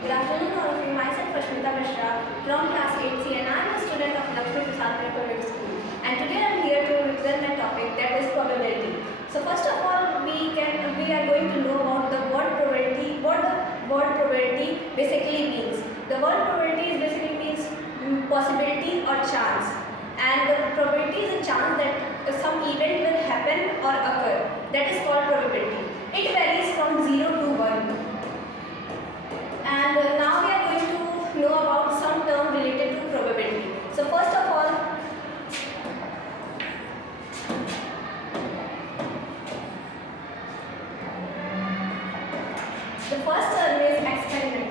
Good afternoon all of you. Myself Rashmita Mishra from class 8C and I am a student of Lakshmi Prasad Public School. And today I am here to represent my topic, that is probability. So first of all, we are going to know about the word probability, what the word probability basically means. The word probability basically means possibility or chance. And the probability is a chance that some event will happen or occur. That is called probability. It varies from 0 to 1. And now we are going to know about some term related to probability. So first of all, the first term is experiment.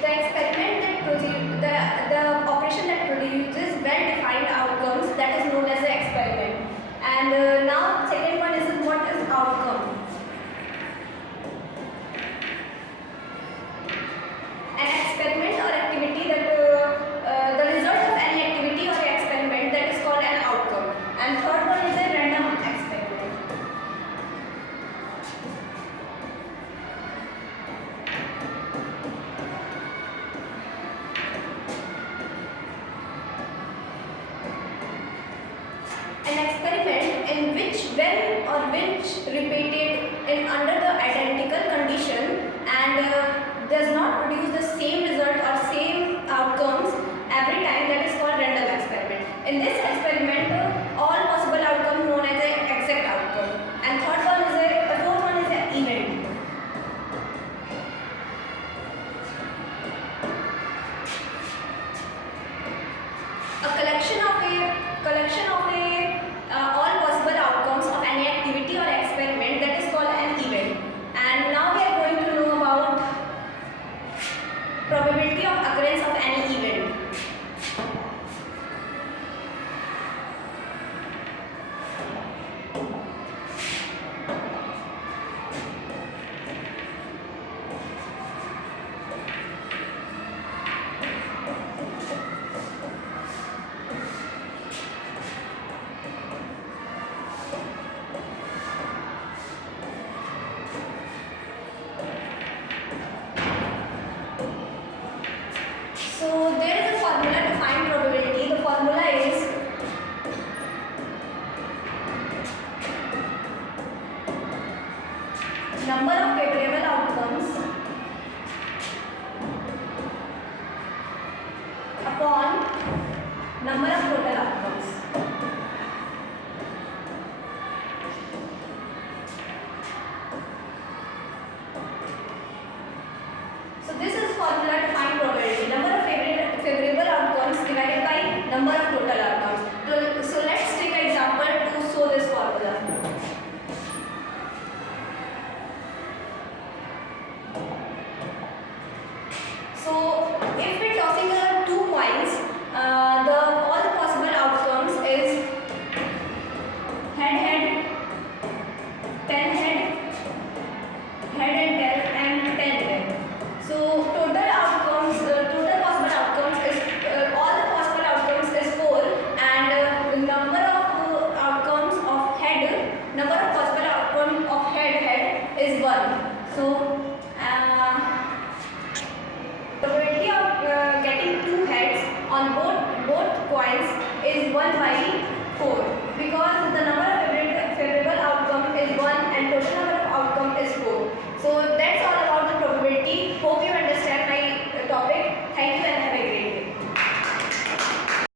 The experiment that the operation that produces well-defined outcomes, that is known as the experiment. And now second one is what is outcome. An experiment or activity that the result of any activity or experiment, that is called an outcome. And third one is a random experiment. An experiment in which when or which repeated in under the identical condition and does not produce the same result or same outcomes every time, that is called random experiment. In this experiment, all possible outcomes known as the exact outcome. And fourth one is an event. A collection of all possible outcomes of any activity or experiment, that is called an event. And now we are going to know about probability of occurrence of any event. So there is a formula to find probability. The formula is number of favorable outcomes upon number of total outcomes. So this is formula to find probability. Number of favorable outcomes divided by number of total outcomes. So let's take an example to show this formula. So if we're tossing 2 coins, all the possible outcomes is head, 10 head and tail, and 10 tail. So total possible outcomes is all the possible outcomes is 4, and number of outcomes of head, number of possible outcomes of head is 1. So probability of getting 2 heads on both coins is 1/4.